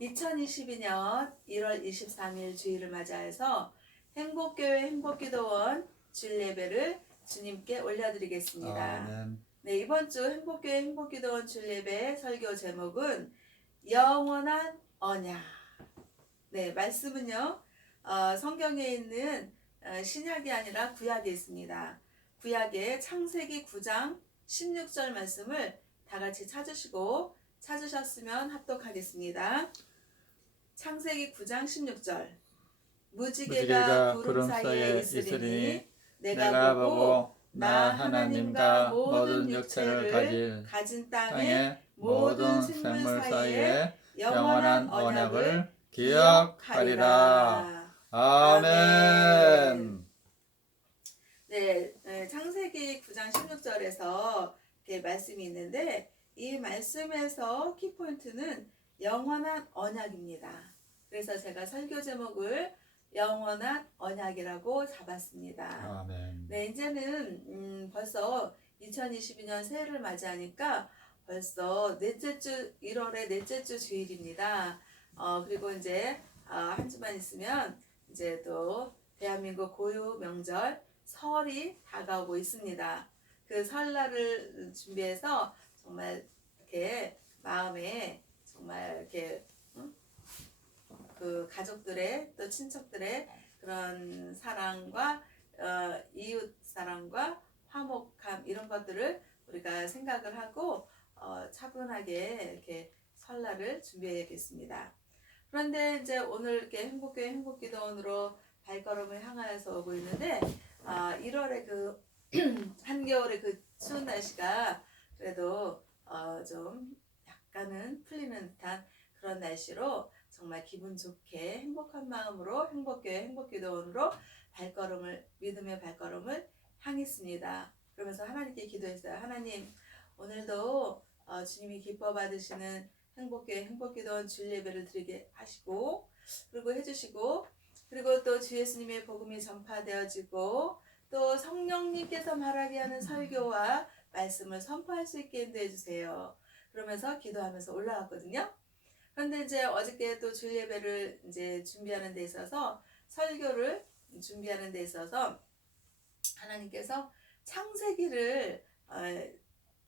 2022년 1월 23일 주일을 맞이해서 행복교회 행복기도원 주일 예배를 주님께 올려드리겠습니다. 아멘. 네, 이번 주 행복교회 행복기도원 주일 예배 설교 제목은 영원한 언약. 네, 말씀은요, 성경에 있는 신약이 아니라 구약에 있습니다. 구약의 창세기 9장 16절 말씀을 다 같이 찾으셨으면 합독하겠습니다. 창세기 9장 16절. 무지개가 구름 사이에 있으리니 내가 보고 나 하나님과 모든 육체를 가진 땅의 모든 생물 사이에 영원한 언약을 기억하리라. 아멘. 네, 창세기 9장 16절에서 이렇게 말씀이 있는데 이 말씀에서 키포인트는 영원한 언약입니다. 그래서 제가 설교 제목을 영원한 언약이라고 잡았습니다. 아멘. 네, 이제는 벌써 2022년 새해를 맞이하니까 벌써 넷째 주 1월의 넷째 주 주일입니다. 그리고 이제 한 주만 있으면 이제 또 대한민국 고유 명절 설이 다가오고 있습니다. 그 설날을 준비해서 정말 이렇게 마음에 정말 이렇게 그 가족들의 또 친척들의 그런 사랑과 이웃 사랑과 화목함 이런 것들을 우리가 생각을 하고 차분하게 이렇게 설날을 준비해야겠습니다. 그런데 이제 오늘 이렇게 행복교회 행복기도원으로 발걸음을 향하여서 오고 있는데 1월의 그 한겨울의 그 추운 날씨가 그래도 좀 약간은 풀리는 듯한 그런 날씨로 정말 기분 좋게 행복한 마음으로 행복교회 행복기도원으로 믿음의 발걸음을 향했습니다. 그러면서 하나님께 기도했어요. 하나님, 오늘도 주님이 기뻐 받으시는 행복교회 행복기도원 주일 예배를 드리게 하시고 그리고 해주시고 그리고 또 주 예수님의 복음이 전파되어지고 또 성령님께서 말하게 하는 설교와 말씀을 선포할 수 있게 인도해 주세요. 그러면서 기도하면서 올라왔거든요. 그런데 이제 어저께 또 주일 예배를 이제 준비하는 데 있어서 설교를 준비하는 데 있어서 하나님께서 창세기를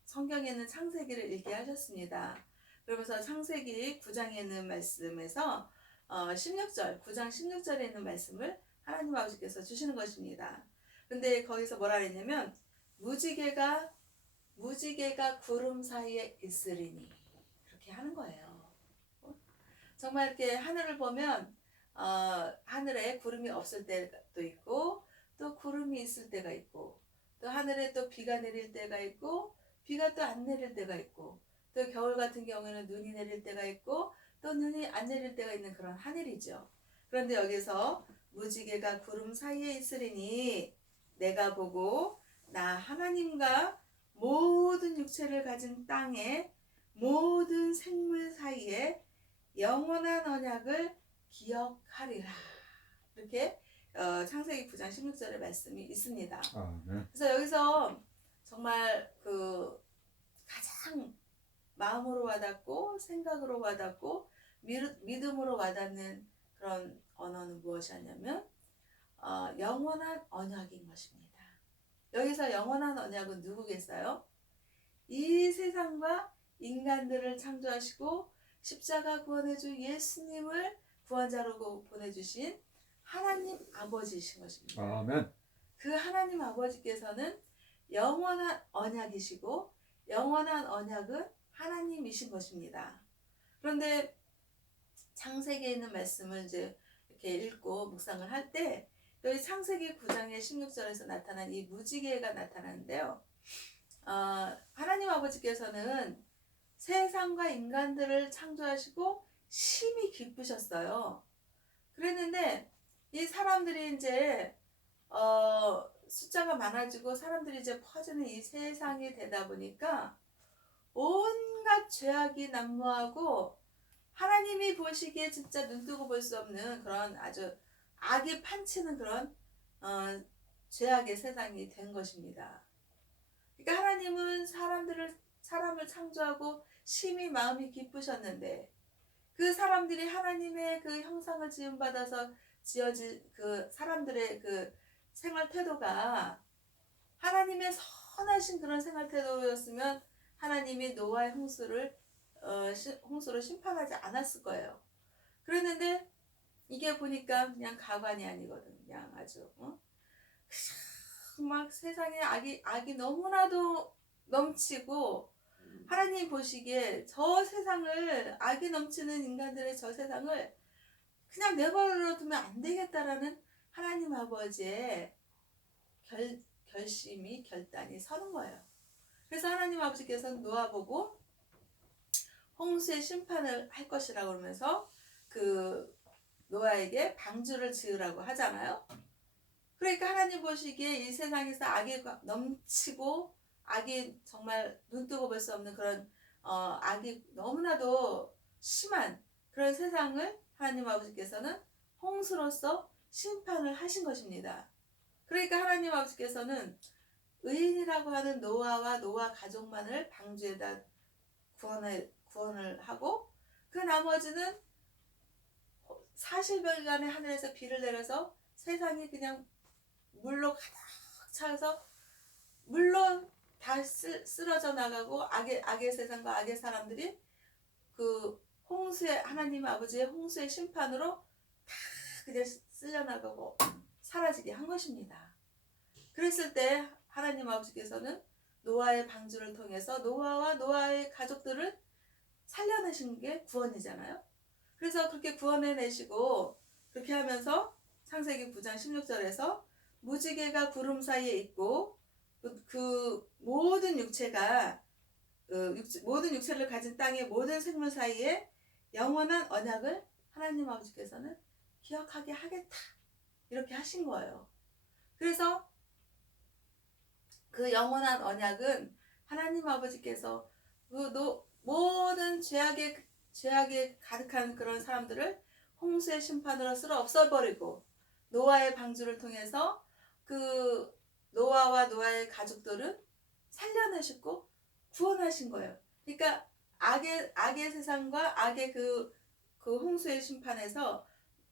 성경에 있는 창세기를 읽게 하셨습니다. 그러면서 창세기 9장에 있는 말씀에서 16절, 9장 16절에 있는 말씀을 하나님 아버지께서 주시는 것입니다. 근데 거기서 뭐라 그랬냐면 무지개가 구름 사이에 있으리니 그렇게 하는 거예요. 정말 이렇게 하늘을 보면 하늘에 구름이 없을 때도 있고 또 구름이 있을 때가 있고 또 하늘에 또 비가 내릴 때가 있고 비가 또 안 내릴 때가 있고 또 겨울 같은 경우에는 눈이 내릴 때가 있고 또 눈이 안 내릴 때가 있는 그런 하늘이죠. 그런데 여기서 무지개가 구름 사이에 있으리니 내가 보고 나 하나님과 모든 육체를 가진 땅의 모든 생물 사이에 영원한 언약을 기억하리라. 이렇게 창세기 9장 16절의 말씀이 있습니다. 그래서 여기서 정말 그 가장 마음으로 와닿고 생각으로 와닿고 믿음으로 와닿는 그런 언어는 무엇이냐면 영원한 언약인 것입니다. 여기서 영원한 언약은 누구겠어요? 이 세상과 인간들을 창조하시고 십자가 구원해주 예수님을 구원자로 보내주신 하나님 아버지이신 것입니다. 아멘. 그 하나님 아버지께서는 영원한 언약이시고 영원한 언약은 하나님이신 것입니다. 그런데 창세기에 있는 말씀을 이제 이렇게 읽고 묵상을 할 때 여기 창세기 9장의 16절에서 나타난 이 무지개가 나타나는데요. 하나님 아버지께서는 세상과 인간들을 창조하시고 심히 기쁘셨어요. 그랬는데 이 사람들이 이제 숫자가 많아지고 사람들이 이제 퍼지는 이 세상이 되다 보니까 온갖 죄악이 난무하고 하나님이 보시기에 진짜 눈뜨고 볼 수 없는 그런 아주 악이 판치는 그런 죄악의 세상이 된 것입니다. 그러니까 하나님은 사람을 창조하고 심히 마음이 기쁘셨는데 그 사람들이 하나님의 그 형상을 지음받아서 지어진 그 사람들의 그 생활 태도가 하나님의 선하신 그런 생활 태도였으면 하나님이 노아의 홍수로 심판하지 않았을 거예요. 그랬는데 이게 보니까 그냥 가관이 아니거든. 그냥 아주 막 세상에 악이 너무나도 넘치고, 하나님 보시기에 저 세상을, 악이 넘치는 인간들의 저 세상을 그냥 내버려 두면 안 되겠다라는 하나님 아버지의 결단이 서는 거예요. 그래서 하나님 아버지께서는 노아 보고 홍수의 심판을 할 것이라고 그러면서 그 노아에게 방주를 지으라고 하잖아요. 그러니까 하나님 보시기에 이 세상에서 악이 넘치고, 악이 정말 눈뜨고 볼 수 없는 그런 악이 너무나도 심한 그런 세상을 하나님 아버지께서는 홍수로서 심판을 하신 것입니다. 그러니까 하나님 아버지께서는 의인이라고 하는 노아와 노아 가족만을 방주에다 구원을 하고, 그 나머지는 사실별간의 하늘에서 비를 내려서 세상이 그냥 물로 가득 차서 물로 다 쓰러져 나가고, 악의 세상과 악의 사람들이 그 홍수의, 하나님 아버지의 홍수의 심판으로 다 그냥 쓸려 나가고 사라지게 한 것입니다. 그랬을 때 하나님 아버지께서는 노아의 방주를 통해서 노아와 노아의 가족들을 살려내신 게 구원이잖아요. 그래서 그렇게 구원해내시고, 그렇게 하면서 창세기 9장 16절에서 무지개가 구름 사이에 있고 그 모든 육체가 모든 육체를 가진 땅의 모든 생물 사이에 영원한 언약을 하나님 아버지께서는 기억하게 하겠다, 이렇게 하신 거예요. 그래서 그 영원한 언약은 하나님 아버지께서 모든 죄악에 가득한 그런 사람들을 홍수의 심판으로 쓸어 없애버리고, 노아의 방주를 통해서 그 노아와 노아의 가족들은 살려내시고 구원하신 거예요. 그러니까 악의 세상과 악의 그 홍수의 심판에서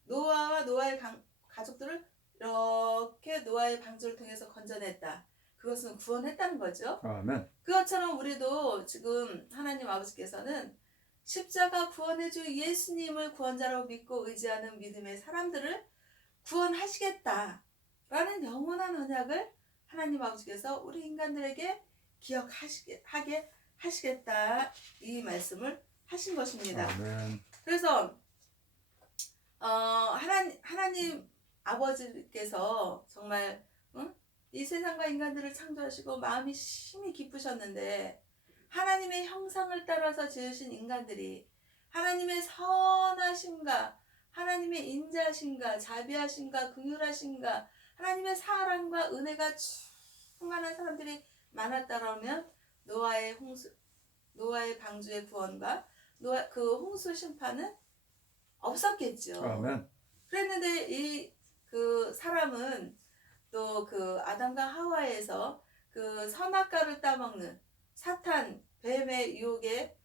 노아와 노아의 가족들을 이렇게 노아의 방주를 통해서 건져냈다. 그것은 구원했다는 거죠. 아멘. 그것처럼 우리도 지금 하나님 아버지께서는 십자가 구원해주 예수님을 구원자라고 믿고 의지하는 믿음의 사람들을 구원하시겠다라는 영원한 언약을 하나님 아버지께서 우리 인간들에게 기억하게 하시겠다, 이 말씀을 하신 것입니다. 아멘. 그래서 하나님 아버지께서 정말 이 세상과 인간들을 창조하시고 마음이 심히 기쁘셨는데, 하나님의 형상을 따라서 지으신 인간들이 하나님의 선하심과 하나님의 인자하심과 자비하심과 긍휼하심과 하나님의 사랑과 은혜가 충만한 사람들이 많았다라면 노아의 방주의 구원과 그 홍수 심판은 없었겠죠. 아멘. 그랬는데 그 사람은 또 그 아담과 하와에서 그 선악과를 따먹는 사탄 뱀의 유혹에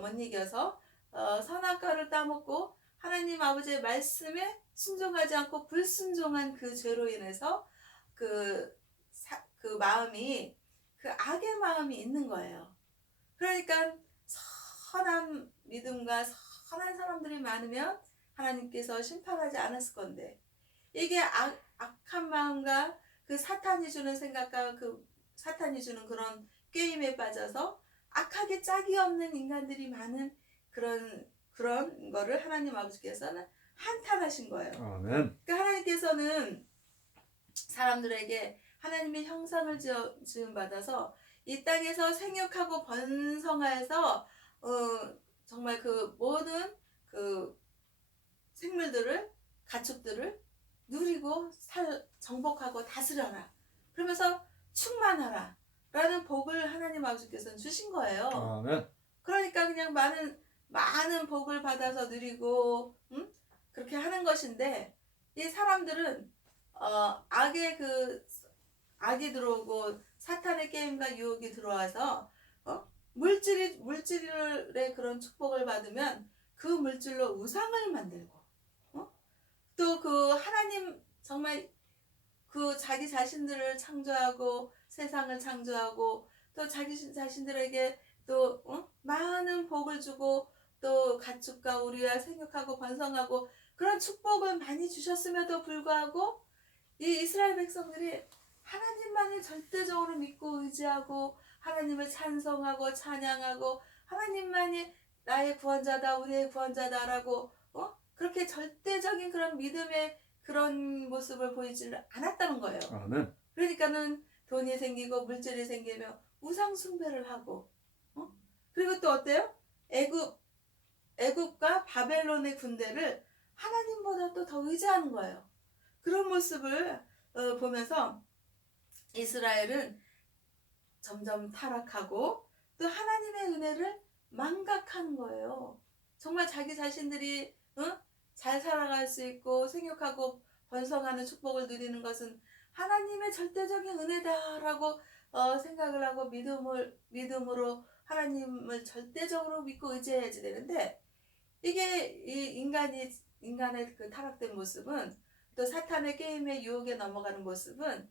못 이겨서 선악과를 따먹고 하나님 아버지의 말씀에 순종하지 않고 불순종한 그 죄로 인해서 그 마음이, 그 악의 마음이 있는 거예요. 그러니까 선한 믿음과 선한 사람들이 많으면 하나님께서 심판하지 않았을 건데, 이게 악한 마음과 그 사탄이 주는 생각과 그 사탄이 주는 그런 게임에 빠져서 악하게 짝이 없는 인간들이 많은 그런 거를 하나님 아버지께서는 한탄하신 거예요. 아멘. 그러니까 하나님께서는 사람들에게 하나님의 형상을 지음 받아서 이 땅에서 생육하고 번성하여서 정말 그 모든 그 생물들을, 가축들을 누리고 정복하고 다스려라, 그러면서 충만하라 라는 복을 하나님 아버지께서는 주신 거예요. 아멘. 그러니까 그냥 많은 복을 받아서 누리고 그렇게 하는 것인데, 이 사람들은 악이 들어오고 사탄의 게임과 유혹이 들어와서 물질의 그런 축복을 받으면 그 물질로 우상을 만들고 또 그 하나님 정말 그 자기 자신들을 창조하고 세상을 창조하고 또 자기 자신들에게 또 많은 복을 주고 또 가축과 우리와 생육하고 번성하고 그런 축복을 많이 주셨음에도 불구하고 이 이스라엘 백성들이 하나님만을 절대적으로 믿고 의지하고 하나님을 찬송하고 찬양하고 하나님만이 나의 구원자다 우리의 구원자다라고 그렇게 절대적인 그런 믿음의 그런 모습을 보이지 않았다는 거예요. 네. 그러니까는 돈이 생기고 물질이 생기며 우상 숭배를 하고 그리고 또 어때요? 애굽과 바벨론의 군대를 하나님보다 또 더 의지하는 거예요. 그런 모습을 보면서 이스라엘은 점점 타락하고 또 하나님의 은혜를 망각하는 거예요. 정말 자기 자신들이 잘 살아갈 수 있고 생육하고 번성하는 축복을 누리는 것은 하나님의 절대적인 은혜다라고 생각을 하고 믿음으로 하나님을 절대적으로 믿고 의지해야지 되는데 이게 이 인간의 그 타락된 모습은 또 사탄의 게임의 유혹에 넘어가는 모습은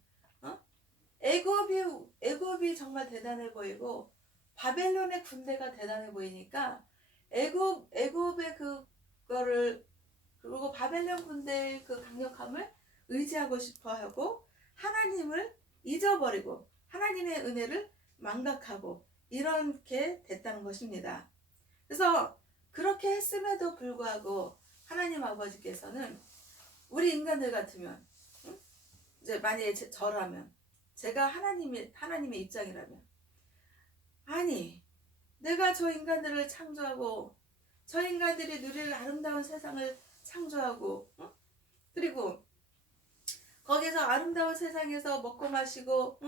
애굽이 정말 대단해 보이고 바벨론의 군대가 대단해 보이니까 애굽의 그거를 그리고 바벨론 군대의 그 강력함을 의지하고 싶어하고 하나님을 잊어버리고 하나님의 은혜를 망각하고 이렇게 됐다는 것입니다. 그래서 그렇게 했음에도 불구하고 하나님 아버지께서는 우리 인간들 같으면 이제 만약에 저라면 제가 하나님의 입장이라면 아니 내가 저 인간들을 창조하고 저 인간들이 누릴 아름다운 세상을 창조하고 그리고 거기서 아름다운 세상에서 먹고 마시고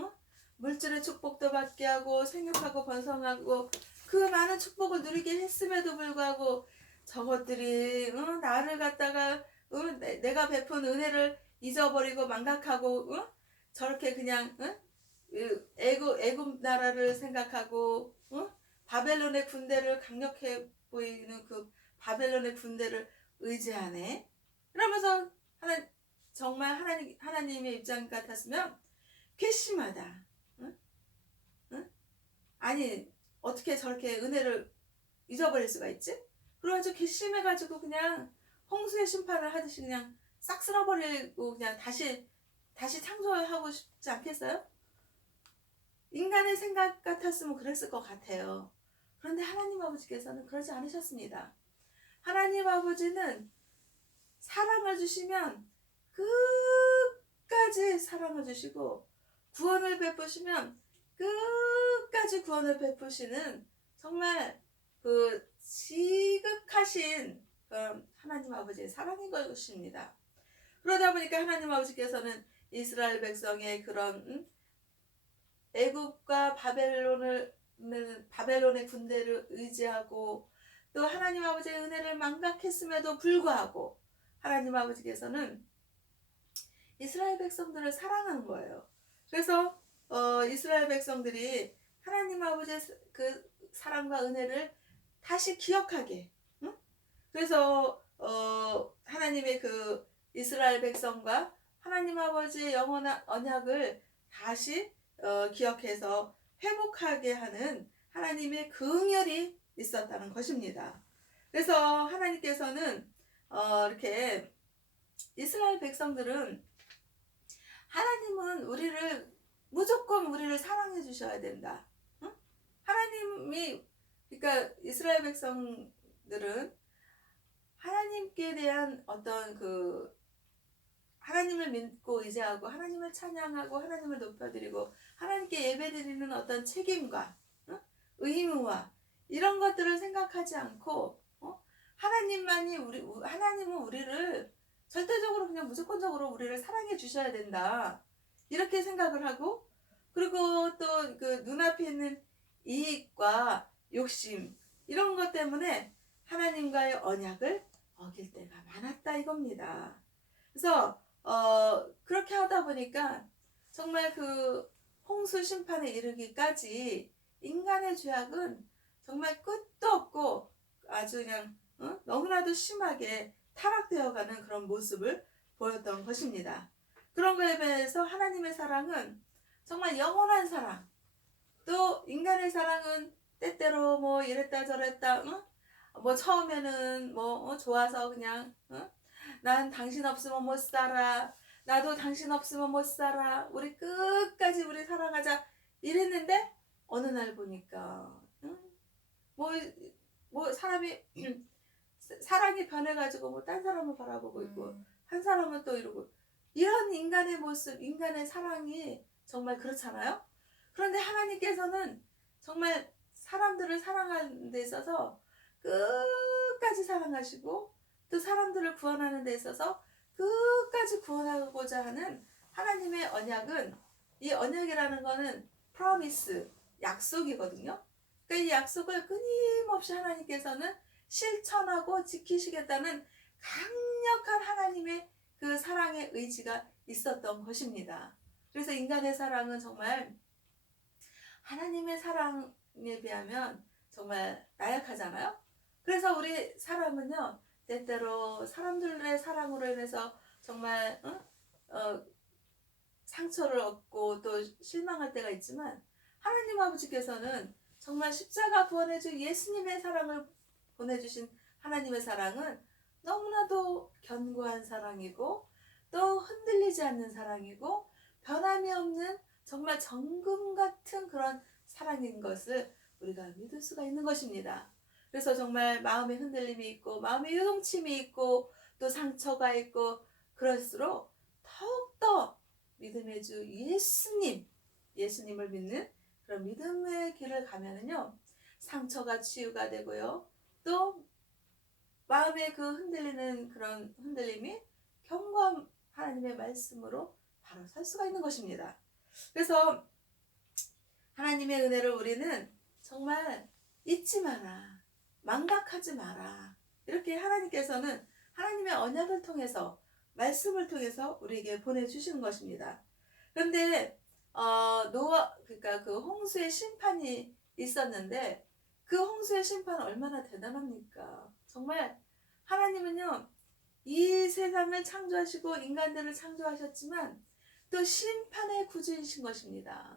물질의 축복도 받게 하고 생육하고 번성하고 그 많은 축복을 누리게 했음에도 불구하고 저것들이 나를 갖다가 내가 베푼 은혜를 잊어버리고 망각하고 저렇게 그냥 애굽 나라를 생각하고 바벨론의 군대를 강력해 보이는 그 바벨론의 군대를 의지하네. 그러면서 정말 하나님의 입장 같았으면 괘씸하다. 아니 어떻게 저렇게 은혜를 잊어버릴 수가 있지? 그래가지고 괘씸해가지고 그냥 홍수의 심판을 하듯이 그냥 싹 쓸어버리고 그냥 다시 창조하고 싶지 않겠어요? 인간의 생각 같았으면 그랬을 것 같아요. 그런데 하나님 아버지께서는 그러지 않으셨습니다. 하나님 아버지는 사랑을 주시면 끝까지 사랑을 주시고 구원을 베푸시면 끝까지 구원을 베푸시는 정말 그 지극하신 하나님 아버지의 사랑인 것입니다. 그러다 보니까 하나님 아버지께서는 이스라엘 백성의 그런 애굽과 바벨론의 군대를 의지하고 또 하나님 아버지의 은혜를 망각했음에도 불구하고 하나님 아버지께서는 이스라엘 백성들을 사랑하는 거예요. 그래서 이스라엘 백성들이 하나님 아버지의 그 사랑과 은혜를 다시 기억하게 그래서 하나님의 그 이스라엘 백성과 하나님 아버지의 영원한 언약을 다시 기억해서 회복하게 하는 하나님의 긍휼이 있었다는 것입니다. 그래서 하나님께서는 이렇게 이스라엘 백성들은 하나님은 무조건 우리를 사랑해 주셔야 된다. 하나님이 그러니까 이스라엘 백성들은 하나님께 대한 어떤 그 하나님을 믿고 의지하고 하나님을 찬양하고 하나님을 높여드리고 하나님께 예배드리는 어떤 책임과 의무와 이런 것들을 생각하지 않고 하나님은 우리를 절대적으로 그냥 무조건적으로 우리를 사랑해 주셔야 된다 이렇게 생각을 하고 그리고 또 그 눈앞에 있는 이익과 욕심 이런 것 때문에 하나님과의 언약을 어길 때가 많았다 이겁니다. 그래서 그렇게 하다 보니까 정말 그 홍수 심판에 이르기까지 인간의 죄악은 정말 끝도 없고 아주 그냥 너무나도 심하게 타락되어가는 그런 모습을 보였던 것입니다. 그런 거에 비해서 하나님의 사랑은 정말 영원한 사랑, 또 인간의 사랑은 때때로 뭐 이랬다 저랬다, 뭐 처음에는 뭐 좋아서 그냥 난 당신 없으면 못 살아, 나도 당신 없으면 못 살아, 우리 끝까지 우리 사랑하자 이랬는데 어느 날 보니까 뭐, 뭐 사람이 사랑이 변해가지고 뭐 딴 사람을 바라보고 있고 한 사람은 또 이러고, 이런 인간의 모습, 인간의 사랑이 정말 그렇잖아요. 그런데 하나님께서는 정말 사람들을 사랑하는 데 있어서 끝까지 사랑하시고, 또 사람들을 구원하는 데 있어서 끝까지 구원하고자 하는 하나님의 언약은, 이 언약이라는 거는 프로미스, 약속이거든요. 그러니까 이 약속을 끊임없이 하나님께서는 실천하고 지키시겠다는 강력한 하나님의 그 사랑의 의지가 있었던 것입니다. 그래서 인간의 사랑은 정말 하나님의 사랑에 비하면 정말 나약하잖아요. 그래서 우리 사람은요, 때때로 사람들의 사랑으로 인해서 정말 상처를 얻고 또 실망할 때가 있지만, 하나님 아버지께서는 정말 십자가 구원해준 예수님의 사랑을 보내주신 하나님의 사랑은 너무나도 견고한 사랑이고, 또 흔들리지 않는 사랑이고, 변함이 없는 정말 정금 같은 그런 사랑인 것을 우리가 믿을 수가 있는 것입니다. 그래서 정말 마음의 흔들림이 있고, 마음의 요동침이 있고, 또 상처가 있고, 그럴수록 더욱더 믿음의 주 예수님을 믿는 그런 믿음의 길을 가면은요, 상처가 치유가 되고요, 또 마음의 그 흔들리는 그런 흔들림이 견고한 하나님의 말씀으로 바로 설 수가 있는 것입니다. 그래서 하나님의 은혜를 우리는 정말 잊지 마라, 망각하지 마라, 이렇게 하나님께서는 하나님의 언약을 통해서, 말씀을 통해서 우리에게 보내주시는 것입니다. 그런데 그러니까 그 홍수의 심판이 있었는데, 그 홍수의 심판은 얼마나 대단합니까? 정말 하나님은요, 이 세상을 창조하시고 인간들을 창조하셨지만 또 심판의 구주이신 것입니다.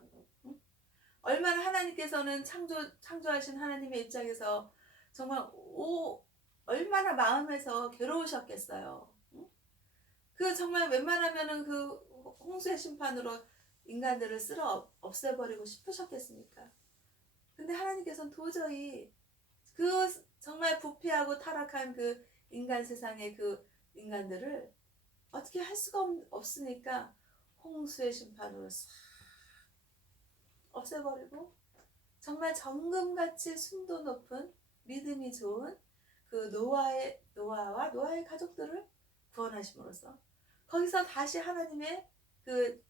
얼마나 하나님께서는 창조하신 하나님의 입장에서 정말 얼마나 마음에서 괴로우셨겠어요. 그 정말 웬만하면은 그 홍수의 심판으로 인간들을 쓸어 없애버리고 싶으셨겠습니까? 근데 하나님께서는 도저히 그 정말 부패하고 타락한 그 인간 세상의 그 인간들을 어떻게 할 수가 없으니까 홍수의 심판으로 싹 없애버리고, 정말 정금같이 순도 높은 믿음이 좋은 그 노아와 노아의 가족들을 구원하심으로써 거기서 다시 하나님의 그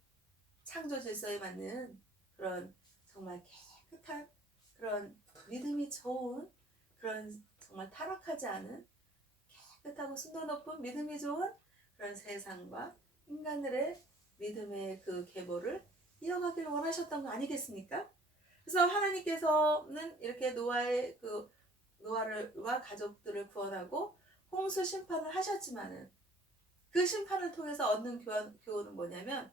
창조 질서에 맞는 그런 정말 깨끗한 그런 믿음이 좋은, 그런 정말 타락하지 않은 깨끗하고 순도 높은 믿음이 좋은 그런 세상과 인간들의 믿음의 그 계보를 이어가기를 원하셨던 거 아니겠습니까? 그래서 하나님께서는 이렇게 노아와 가족들을 구원하고 홍수 심판을 하셨지만은, 그 심판을 통해서 얻는 교훈은 뭐냐면,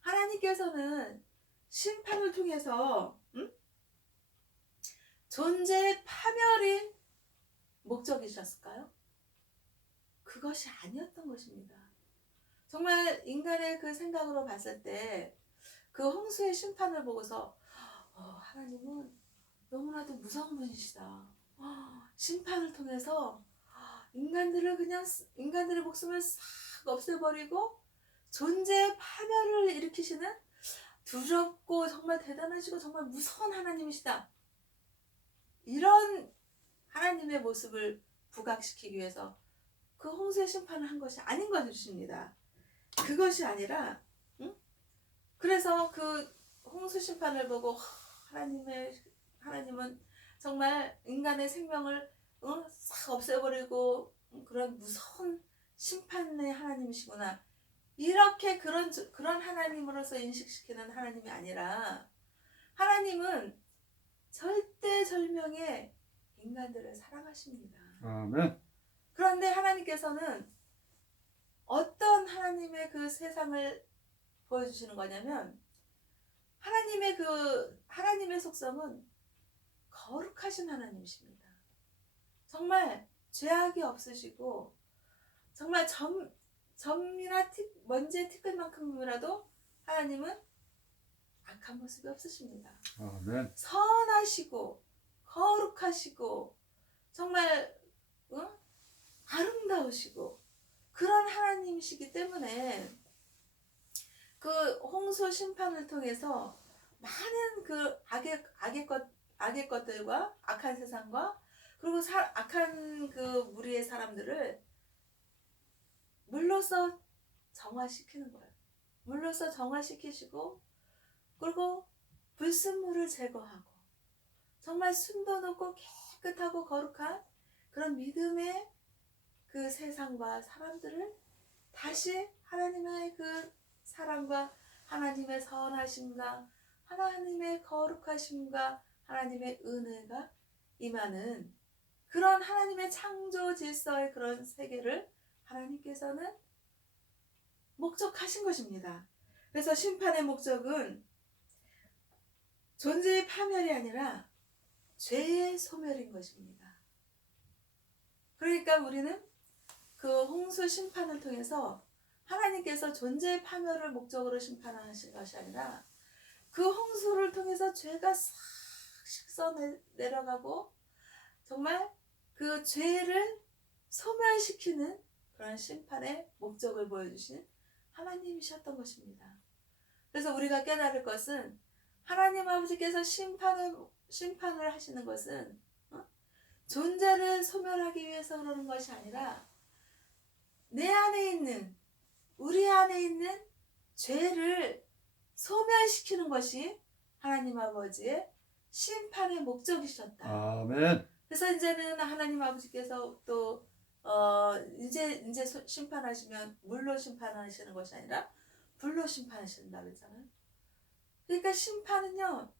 하나님께서는 심판을 통해서 존재의 파멸이 목적이셨을까요? 그것이 아니었던 것입니다. 정말 인간의 그 생각으로 봤을 때 그 홍수의 심판을 보고서 하나님은 너무나도 무서운 분이시다. 심판을 통해서 인간들의 목숨을 싹 없애버리고 존재의 파멸을 일으키시는 두렵고 정말 대단하시고 정말 무서운 하나님이시다. 이런 하나님의 모습을 부각시키기 위해서 그 홍수의 심판을 한 것이 아닌 것입니다. 그것이 아니라 그래서 그 홍수 심판을 보고 하나님은 정말 인간의 생명을 싹 없애버리고 그런 무서운 심판의 하나님이시구나, 이렇게 그런 하나님으로서 인식시키는 하나님이 아니라, 하나님은 절대절명의 인간들을 사랑하십니다. 아멘. 그런데 하나님께서는 어떤 하나님의 그 세상을 보여주시는 거냐면, 하나님의 속성은 거룩하신 하나님이십니다. 정말 죄악이 없으시고, 정말 점이나 먼지에 티끌만큼이라도 하나님은 악한 모습이 없으십니다. 아멘. 선하시고 거룩하시고 정말 아름다우시고 그런 하나님이시기 때문에 그 홍수 심판을 통해서 많은 그 악의 것들과 악한 세상과 그리고 악한 그 무리의 사람들을 물로써 정화시키는 거예요. 물로써 정화시키시고, 그리고 불순물을 제거하고 정말 순도 높고 깨끗하고 거룩한 그런 믿음의 그 세상과 사람들을 다시 하나님의 그 사랑과 하나님의 선하심과 하나님의 거룩하심과 하나님의 은혜가 임하는 그런 하나님의 창조 질서의 그런 세계를 하나님께서는 목적하신 것입니다. 그래서 심판의 목적은 존재의 파멸이 아니라 죄의 소멸인 것입니다. 그러니까 우리는 그 홍수 심판을 통해서 하나님께서 존재의 파멸을 목적으로 심판하신 것이 아니라 그 홍수를 통해서 죄가 싹 식서 내려가고 정말 그 죄를 소멸시키는 그런 심판의 목적을 보여주신 하나님이셨던 것입니다. 그래서 우리가 깨달을 것은 하나님 아버지께서 심판을 하시는 것은 존재를 소멸하기 위해서 그러는 것이 아니라 내 안에 있는 우리 안에 있는 죄를 소멸시키는 것이 하나님 아버지의 심판의 목적이셨다. 아멘. 그래서 이제는 하나님 아버지께서 또 이제 심판하시면 물로 심판하시는 것이 아니라 불로 심판하신다 그랬잖아요. 그러니까 심판은요,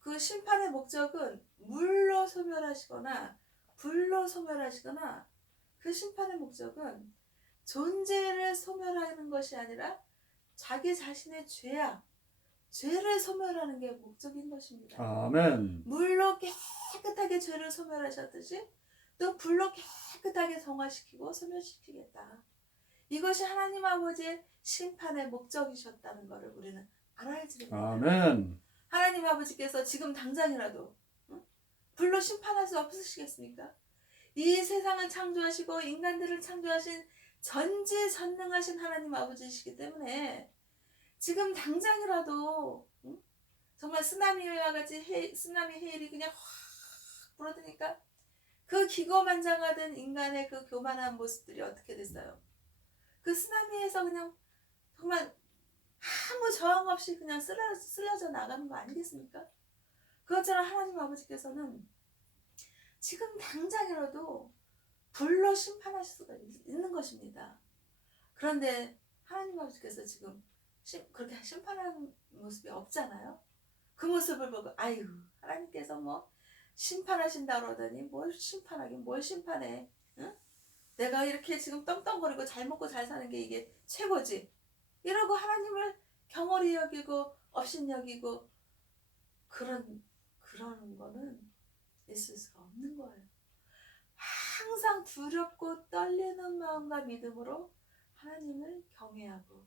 그 심판의 목적은 물로 소멸하시거나 불로 소멸하시거나 그 심판의 목적은 존재를 소멸하는 것이 아니라 자기 자신의 죄를 소멸하는 게 목적인 것입니다. 아멘. 물로 깨끗하게 죄를 소멸하셨듯이 또 불로 깨끗하게 정화시키고 소멸시키겠다. 이것이 하나님 아버지의 심판의 목적이셨다는 것을 우리는 알아야지 됩니다. 아멘. 하나님 아버지께서 지금 당장이라도 불로 심판할 수 없으시겠습니까? 이 세상을 창조하시고 인간들을 창조하신 전지전능하신 하나님 아버지이시기 때문에 지금 당장이라도 정말 쓰나미와 같이 쓰나미 해일이 그냥 확 불어드니까 그 기고만장하던 인간의 그 교만한 모습들이 어떻게 됐어요? 그 쓰나미에서 그냥 정말 아무 저항 없이 그냥 쓸려져 나가는 거 아니겠습니까? 그것처럼 하나님 아버지께서는 지금 당장이라도 불로 심판하실 수가 있는 것입니다. 그런데 하나님 아버지께서 지금 그렇게 심판하는 모습이 없잖아요. 그 모습을 보고 아유 하나님께서 뭐 심판하신다 그러더니 뭘 심판하긴 뭘 심판해. 응? 내가 이렇게 지금 떵떵거리고 잘 먹고 잘 사는 게 이게 최고지. 이러고 하나님을 경홀히 여기고 업신여기고 그런 거는 있을 수가 없는 거예요. 항상 두렵고 떨리는 마음과 믿음으로 하나님을 경외하고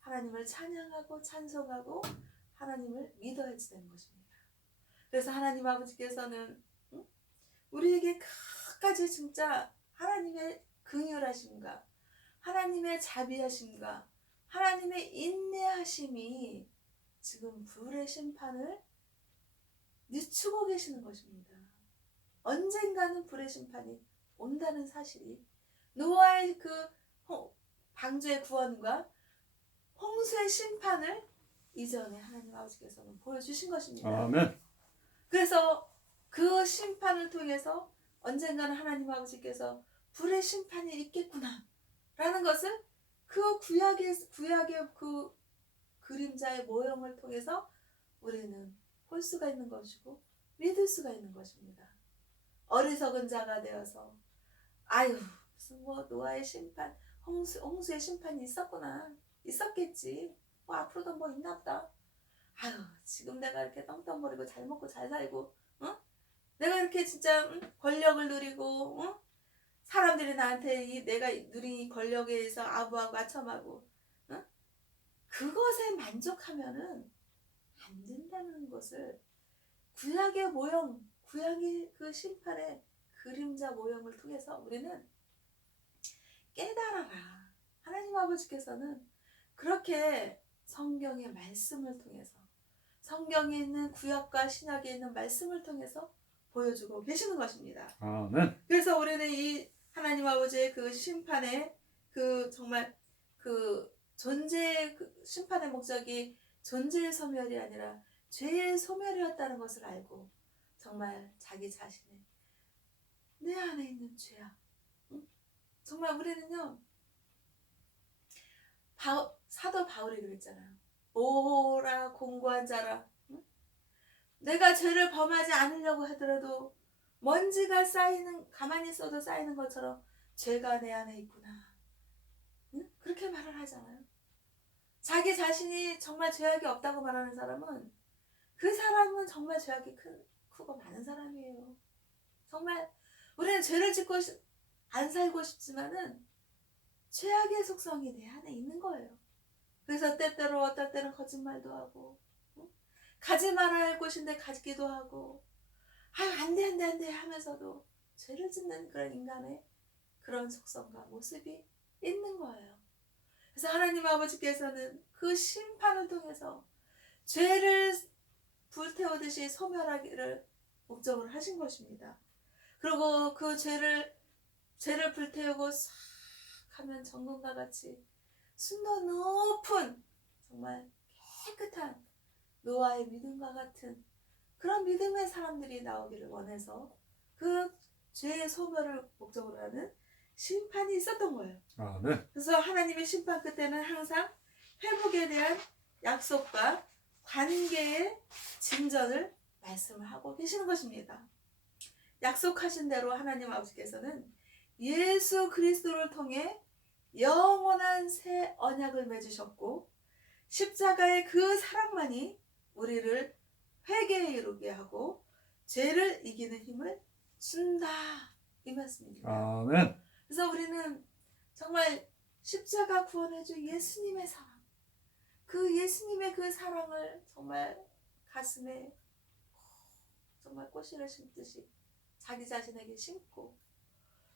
하나님을 찬양하고 찬송하고 하나님을 믿어야지 되는 것입니다. 그래서 하나님 아버지께서는 우리에게 끝까지 진짜 하나님의 긍휼하심과 하나님의 자비하심과 하나님의 인내하심이 지금 불의 심판을 늦추고 계시는 것입니다. 언젠가는 불의 심판이 온다는 사실이 노아의 그 방주의 구원과 홍수의 심판을 이전에 하나님 아버지께서는 보여주신 것입니다. 아멘. 그래서 그 심판을 통해서 언젠가는 하나님 아버지께서 불의 심판이 있겠구나 라는 것을 그 구약의 그 그림자의 모형을 통해서 우리는 볼 수가 있는 것이고 믿을 수가 있는 것입니다. 어리석은 자가 되어서 아유 무슨 뭐 노아의 심판 홍수의 심판이 있었겠지. 뭐 앞으로도 뭐 있나 보다. 아유 지금 내가 이렇게 떵떵거리고 잘 먹고 잘 살고 내가 이렇게 진짜 권력을 누리고 사람들이 나한테 내가 누린 이 권력에 의해서 아부하고 아첨하고 그것에 만족하면은 안 된다는 것을 구약의 모형, 구약의 그 심판의 그림자 모형을 통해서 우리는 깨달아라. 하나님 아버지께서는 그렇게 성경의 말씀을 통해서 성경에 있는 구약과 신약에 있는 말씀을 통해서 보여주고 계시는 것입니다. 아멘. 그래서 우리는 이 하나님 아버지의 그 심판의 그 정말 그 존재의 그 심판의 목적이 존재의 소멸이 아니라 죄의 소멸이었다는 것을 알고 정말 자기 자신의 내 안에 있는 죄악 정말 우리는요 사도 바울이 그랬잖아요. 오라 공고한 자라 내가 죄를 범하지 않으려고 하더라도 먼지가 가만히 있어도 쌓이는 것처럼 죄가 내 안에 있구나. 그렇게 말을 하잖아요. 자기 자신이 정말 죄악이 없다고 말하는 사람은 그 사람은 정말 죄악이 크고 많은 사람이에요. 정말 우리는 죄를 짓고 안 살고 싶지만은 죄악의 속성이 내 안에 있는 거예요. 그래서 때때로 어떨 때는 거짓말도 하고 가지 말아야 할 곳인데 가기도 하고 아유 안돼 하면서도 죄를 짓는 그런 인간의 그런 속성과 모습이 있는 거예요. 그래서 하나님 아버지께서는 그 심판을 통해서 죄를 불태우듯이 소멸하기를 목적으로 하신 것입니다. 그리고 그 죄를 불태우고 싹 하면 정금과 같이 순도 높은 정말 깨끗한 노아의 믿음과 같은 그런 믿음의 사람들이 나오기를 원해서 그 죄의 소멸을 목적으로 하는 심판이 있었던 거예요. 아멘. 그래서 하나님의 심판 끝에는 항상 회복에 대한 약속과 관계의 진전을 말씀을 하고 계시는 것입니다. 약속하신 대로 하나님 아버지께서는 예수 그리스도를 통해 영원한 새 언약을 맺으셨고 십자가의 그 사랑만이 우리를 회개에 이르게 하고 죄를 이기는 힘을 준다 이 말씀입니다. 아멘. 그래서 우리는 정말 십자가 구원해준 예수님의 사랑 그 예수님의 그 사랑을 정말 가슴에 정말 꽃씨를 심듯이 자기 자신에게 심고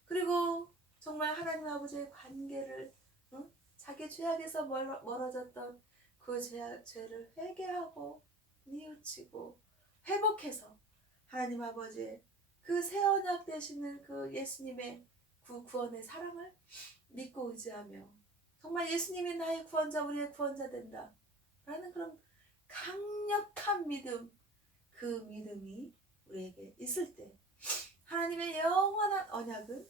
그리고 정말 하나님 아버지의 관계를 자기 죄악에서 멀어졌던 그 죄를 회개하고 뉘우치고 회복해서 하나님 아버지의 그 새 언약 되시는 그 예수님의 그 구원의 사랑을 믿고 의지하며 정말 예수님이 나의 구원자 우리의 구원자 된다 라는 그런 강력한 믿음 그 믿음이 우리에게 있을 때 하나님의 영원한 언약은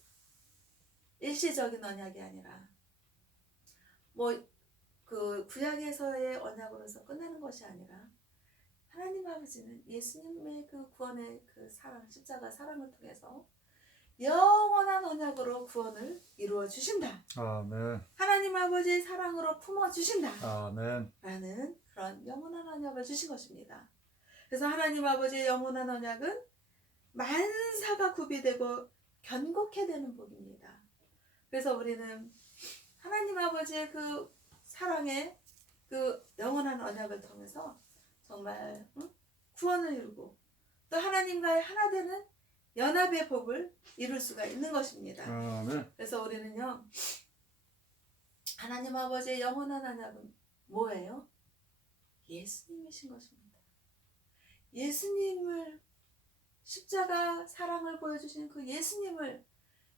일시적인 언약이 아니라 뭐 그 구약에서의 언약으로서 끝나는 것이 아니라 하나님 아버지는 예수님의 그 구원의 그 사랑 십자가 사랑을 통해서 영원한 언약으로 구원을 이루어 주신다. 아멘. 하나님 아버지의 사랑으로 품어 주신다. 아멘. 라는 그런 영원한 언약을 주신 것입니다. 그래서 하나님 아버지의 영원한 언약은 만사가 구비되고 견고케 되는 복입니다. 그래서 우리는 하나님 아버지의 그 사랑의 그 영원한 언약을 통해서 정말 구원을 이루고 또 하나님과의 하나 되는 연합의 복을 이룰 수가 있는 것입니다. 아멘. 그래서 우리는요 하나님 아버지의 영원한 언약은 뭐예요? 예수님이신 것입니다. 예수님을 십자가 사랑을 보여주시는 그 예수님을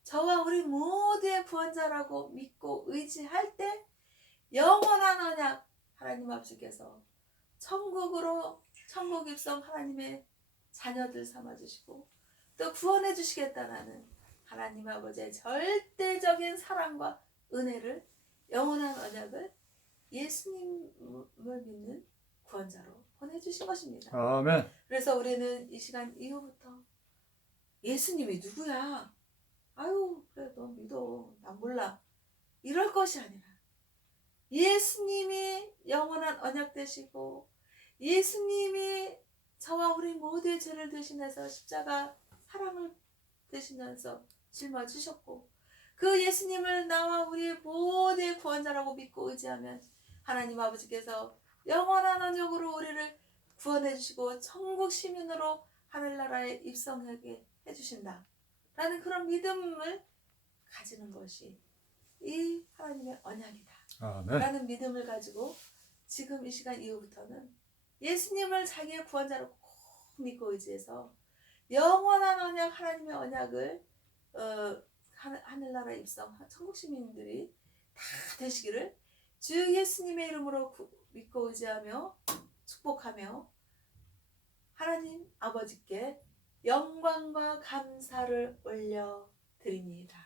저와 우리 모두의 구원자라고 믿고 의지할 때 영원한 언약 하나님 아버지께서 천국 입성 하나님의 자녀들 삼아주시고 또 구원해 주시겠다라는 하나님 아버지의 절대적인 사랑과 은혜를 영원한 언약을 예수님을 믿는 구원자로 보내주신 것입니다. 아멘. 그래서 우리는 이 시간 이후부터 예수님이 누구야? 아유 그래 너 믿어. 난 몰라. 이럴 것이 아니라 예수님이 영원한 언약 되시고 예수님이 저와 우리 모두의 죄를 대신해서 십자가 사랑을 대신해서 짊어지셨고 그 예수님을 나와 우리 모두의 구원자라고 믿고 의지하면 하나님 아버지께서 영원한 언약으로 우리를 구원해 주시고 천국 시민으로 하늘나라에 입성하게 해주신다 라는 그런 믿음을 가지는 것이 이 하나님의 언약이다 아멘. 라는 믿음을 가지고 지금 이 시간 이후부터는 예수님을 자기의 구원자로 꼭 믿고 의지해서 영원한 언약 하나님의 언약을 하늘나라 입성 천국 시민들이 다 되시기를 주 예수님의 이름으로 믿고 의지하며 축복하며 하나님 아버지께 영광과 감사를 올려 드립니다.